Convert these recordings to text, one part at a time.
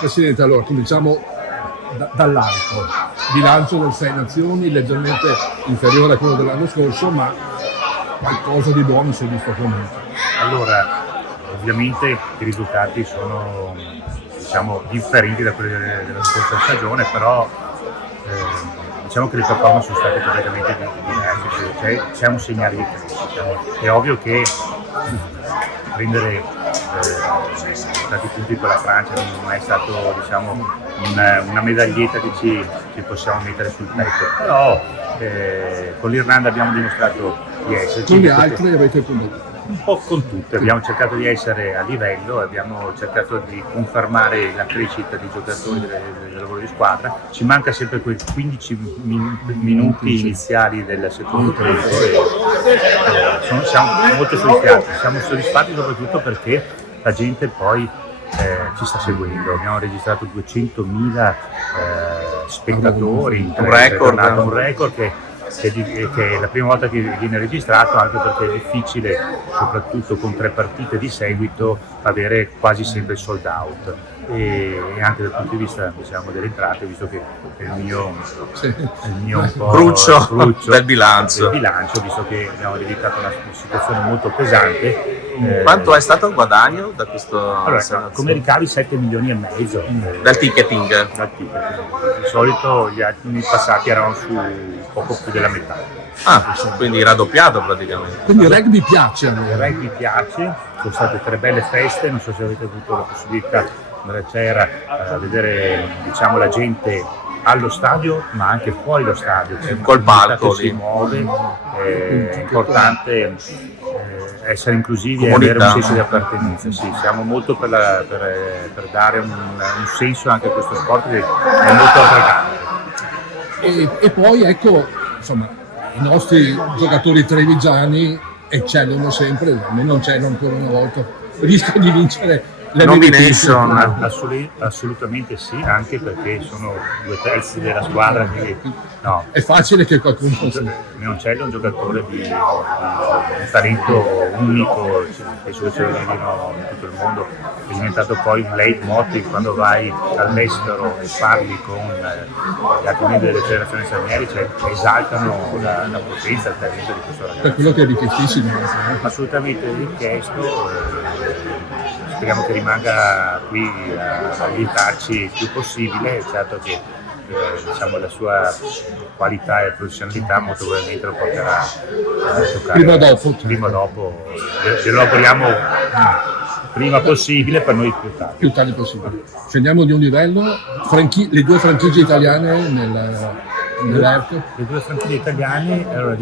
Presidente, allora cominciamo dall'alto. Bilancio del 6 Nazioni leggermente inferiore a quello dell'anno scorso, ma qualcosa di buono si è visto comunque. Allora, ovviamente i risultati sono differenti da quelli della scorsa stagione, però diciamo che le performance sono state completamente diverse, c'è un segnale di crescita. È ovvio che prendere tanti punti con la Francia non è stato una medaglietta che ci possiamo mettere sul petto, però con l'Irlanda abbiamo dimostrato di esserci. Con gli altri avete combattuto? Un po' con tutte, abbiamo cercato di essere a livello, abbiamo cercato di confermare la crescita dei giocatori del lavoro di squadra. Ci manca sempre quei 15 minuti iniziali del secondo tempo e siamo molto soddisfatti soprattutto perché la gente poi ci sta seguendo. Abbiamo registrato 200.000 spettatori, un record che è la prima volta che viene registrato, anche perché è difficile, soprattutto con 3 partite di seguito, avere quasi sempre il sold out. E anche dal punto di vista delle entrate, visto che è il mio un po' cruccio del bilancio, visto che abbiamo evitato una situazione molto pesante. Quanto è stato il guadagno da questo? Allora, come ricavi 7,5 milioni dal ticketing. Di solito gli anni passati erano su poco più della metà. Quindi raddoppiato praticamente. Quindi il rugby piace allora. Il rugby piace, sono state 3 belle feste, non so se avete avuto la possibilità andare a Cera a vedere la gente allo stadio ma anche fuori lo stadio, col palco si muove, è importante essere inclusivi e avere un senso di appartenenza. Sì, siamo molto per dare un senso anche a questo sport che è molto aggregante. E poi ecco, insomma, i nostri giocatori trevigiani eccellono sempre, a me non eccellono ancora una volta, rischio di vincere le nomination. Assolutamente sì, anche perché sono 2/3 della squadra, quindi no. È facile che qualcuno Leoncello è un giocatore di un talento unico, penso che ce lo vedino in tutto il mondo, è diventato poi un leitmotiv quando vai all'estero e parli con gli altri membri delle federazioni straniere, esaltano la potenza, il talento di questo ragazzo. Per quello che è richiestissimo. Assolutamente richiesto. Speriamo che rimanga qui a aiutarci il più possibile. Certo che la sua qualità e professionalità molto probabilmente lo porterà a giocare prima o dopo. Glielo auguriamo prima possibile, per noi più tardi possibile. Scendiamo di un livello, le 2 franchigie italiane nell'ERC. Le 2 franchigie italiane, allora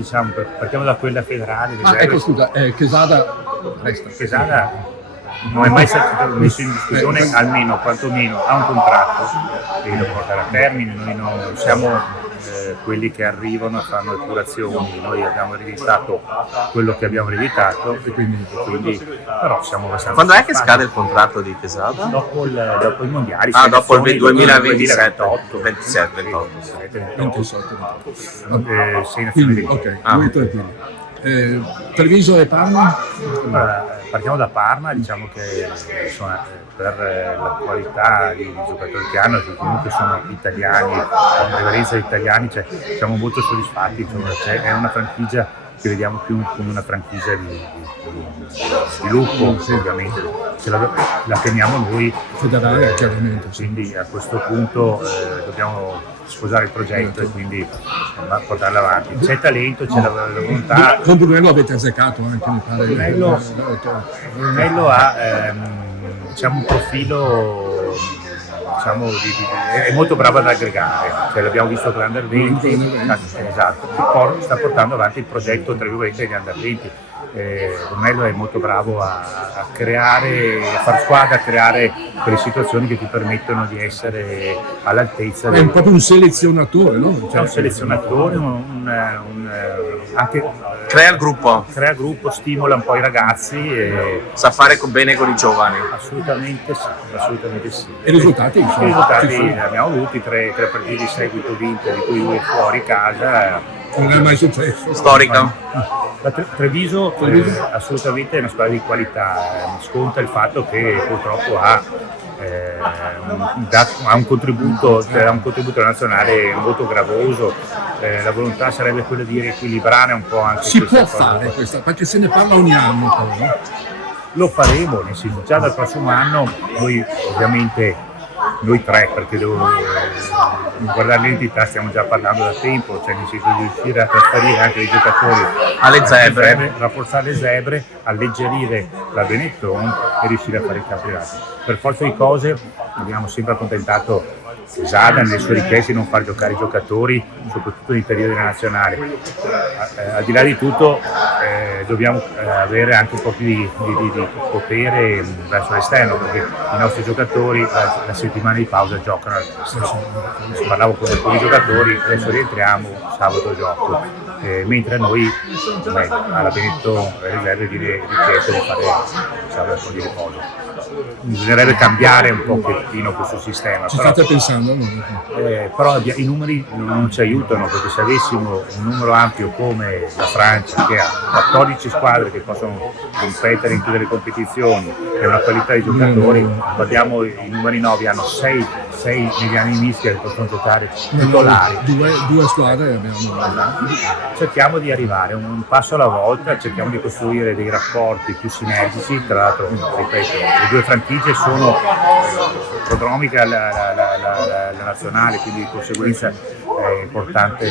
partiamo da quella federale. Ecco scusa, Quesada resta. Quesada non è mai stato messo in discussione, almeno quantomeno ha un contratto e lo porterà a termine. Noi non siamo quelli che arrivano e fanno epurazioni, noi abbiamo ereditato quello che abbiamo ereditato e quindi però siamo abbastanza. Quando è che scade il contratto di Quesada? Dopo i mondiali. Dopo il 2027. 27. Treviso e Parma? Partiamo da Parma, diciamo che per la qualità di giocatori che hanno, che comunque sono italiani, la prevalenza di italiani, siamo molto soddisfatti, è una franchigia che vediamo più come una franchigia di sviluppo, ovviamente la teniamo noi federale chiaramente, quindi a questo punto dobbiamo sposare il progetto e quindi portarlo avanti. C'è talento, c'è la volontà. Con Brunello avete azzeccato anche, mi pare. Brunello ha un profilo, è molto bravo ad aggregare, l'abbiamo visto con l'Under 20, esatto, sta portando avanti il progetto tra virgolette degli Under 20. Brunello è molto bravo a creare, a far squadra, a creare quelle situazioni che ti permettono di essere all'altezza. È proprio un selezionatore, no? C'è un selezionatore, anche crea il gruppo, stimola un po' i ragazzi e sa fare bene con i giovani. Assolutamente sì. E i risultati? I risultati abbiamo avuti 3 partite di seguito vinte, di cui 2 fuori casa. Non è mai successo. Storica. Treviso assolutamente è una squadra di qualità, sconta il fatto che purtroppo ha ha un contributo nazionale molto gravoso. La volontà sarebbe quella di riequilibrare un po' anche Si questa può cosa. fare questa, perché se ne parla ogni anno poi, no? Lo faremo, nel senso, già dal prossimo anno noi ovviamente noi tre, perché devo guardare l'entità, stiamo già parlando da tempo, cioè nel senso di riuscire a trasferire anche i giocatori Alle zebre. rafforzare le zebre, alleggerire la Benetton e riuscire a fare i campionati. Per forza di cose abbiamo sempre accontentato Quesada nelle sue richieste di non far giocare i giocatori, soprattutto nei periodi nazionali. Al di là di tutto dobbiamo avere anche un po' più di potere verso l'esterno, perché i nostri giocatori la settimana di pausa giocano all'estero. Parlavo con alcuni giocatori, adesso rientriamo, sabato gioco, mentre noi alla Benetton riserve viene richiesto di fare sabato un po' di riposo. Bisognerebbe cambiare un pochettino questo sistema. Ci Però, state pensando? No? però i numeri non ci aiutano, perché se avessimo un numero ampio come la Francia, che ha 14 squadre che possono competere in tutte le competizioni e una qualità di giocatori, guardiamo i numeri 9, hanno 6 mediani misti che possono giocare titolari. Due squadre abbiamo. Cerchiamo di arrivare un passo alla volta, cerchiamo di costruire dei rapporti più sinergici. Tra l'altro, ripeto, le due franchigie sono prodromiche alla nazionale, quindi di conseguenza è importante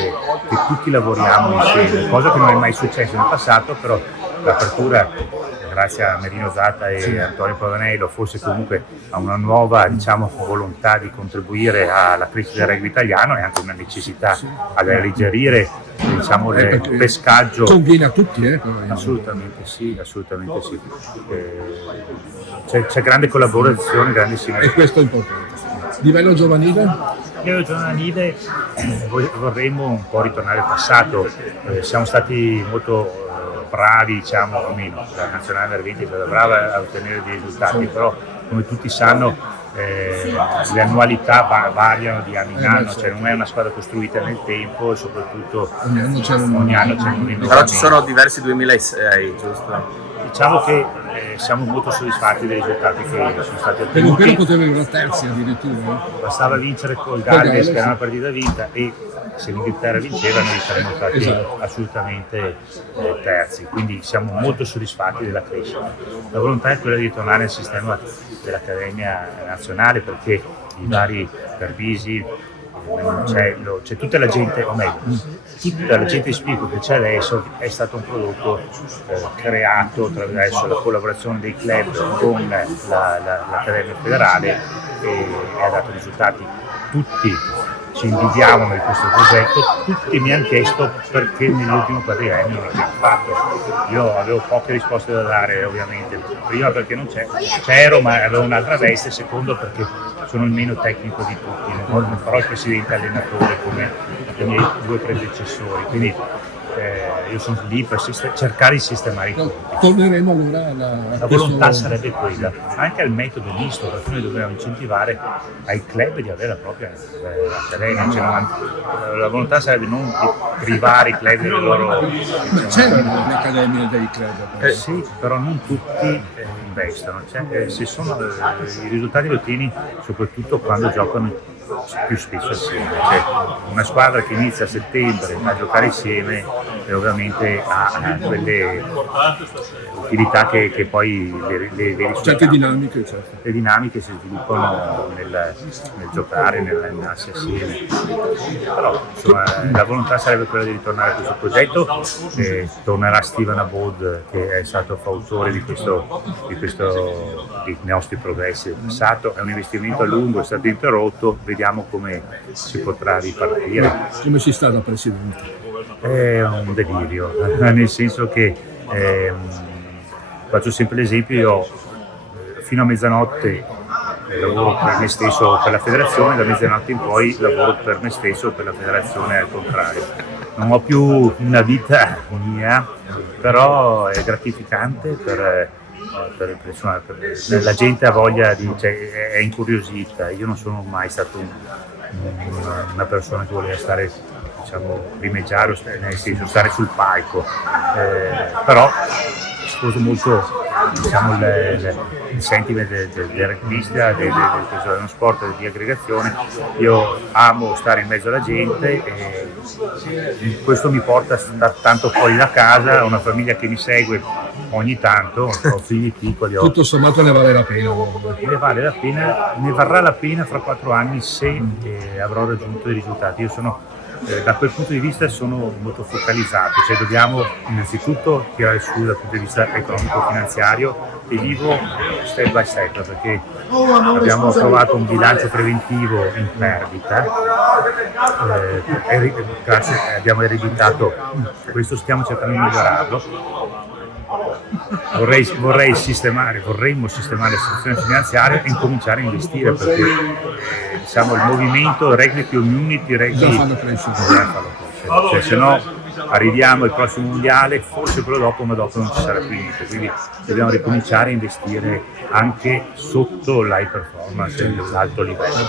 che tutti lavoriamo insieme, cosa che non è mai successo nel passato, però l'apertura, grazie a Merino Zatta e Antonio Pavanello, forse comunque a una nuova, diciamo, volontà di contribuire alla crescita del rugby italiano e anche una necessità ad alleggerire, diciamo, il pescaggio. Conviene a tutti, Assolutamente sì. C'è grande collaborazione, grande E sinergia. questo è importante. Livello giovanile? Io giovanile vorremmo un po' ritornare al passato. Siamo stati molto bravi, diciamo, almeno la nazionale del 20 è stata brava a ottenere dei risultati, però come tutti sanno le annualità variano di anno in anno, cioè non è una squadra costruita nel tempo e soprattutto Ogni anno c'è un rinnovamento. Però ci sono diversi 2006, giusto? Diciamo che siamo molto soddisfatti dei risultati che sono stati Per un pelo ottenuti. poteva arrivare terzi addirittura. Bastava vincere col Galles, Galles, che era sì. una partita vinta, e se l'Inghilterra vinceva noi saremmo stati Esatto. assolutamente terzi, quindi siamo molto soddisfatti della crescita. La volontà è quella di tornare al sistema dell'Accademia Nazionale, perché i vari Pervisi, c'è tutta la gente, o meglio, tutta la gente di spirito che c'è adesso è stato un prodotto creato attraverso la collaborazione dei club con l'Accademia Federale e ha dato risultati. Tutti ci invidiavano di questo progetto, tutti mi hanno chiesto perché nell'ultimo quadriennio non l'abbiamo fatto. Io avevo poche risposte da dare, ovviamente, prima perché non c'ero, ma avevo un'altra veste, secondo perché sono il meno tecnico di tutti, non farò il presidente allenatore come i miei due predecessori, quindi io sono lì per cercare di sistemare i conti. Torneremo allora La volontà sarebbe quella, anche al metodo misto, perché noi dobbiamo incentivare ai club di avere la propria accademia, cioè la volontà sarebbe non di privare i club delle loro. C'è l'Accademia dei club. Sì, però non tutti investono, se sono, i risultati li ottieni soprattutto quando giocano più spesso assieme, cioè una squadra che inizia a settembre a giocare insieme e ovviamente ha quelle utilità che poi le risultati. Certe dinamiche, certo. Le dinamiche si sviluppano nel giocare, nell'allenarsi assieme. Però insomma, la volontà sarebbe quella di ritornare a questo progetto. Tornerà Steven Abod, che è stato fautore dei nostri progressi del passato. È un investimento a lungo, è stato interrotto, vediamo come si potrà ripartire. Come si sta da presidente? È un delirio, nel senso che faccio sempre l'esempio, io fino a mezzanotte lavoro per me stesso per la federazione, da mezzanotte in poi lavoro per me stesso per la federazione, al contrario. Non ho più una vita mia, però è gratificante insomma, la gente ha voglia è incuriosita. Io non sono mai stato una persona che voleva stare, diciamo, primeggiare, nel senso stare sul palco, però sposo molto diciamo, il sentiment del rugbista, dello sport di aggregazione. Io amo stare in mezzo alla gente e questo mi porta a stare tanto fuori da casa, ho una famiglia che mi segue ogni tanto, ho figli piccoli. Tutto sommato ne vale la pena. Ne varrà la pena fra 4 anni se avrò raggiunto dei risultati. Io sono da quel punto di vista sono molto focalizzato, cioè dobbiamo innanzitutto tirare su dal punto di vista economico-finanziario e vivo step by step perché abbiamo approvato un bilancio preventivo in perdita, abbiamo ereditato questo, stiamo cercando di migliorarlo. Vorremmo sistemare la situazione finanziaria e incominciare a investire perché diciamo il movimento rugby community Bisogna farlo crescere. cioè, se no arriviamo al prossimo mondiale, forse quello dopo, ma dopo non ci sarà più niente, quindi dobbiamo ricominciare a investire anche sotto l'high performance e l'alto livello.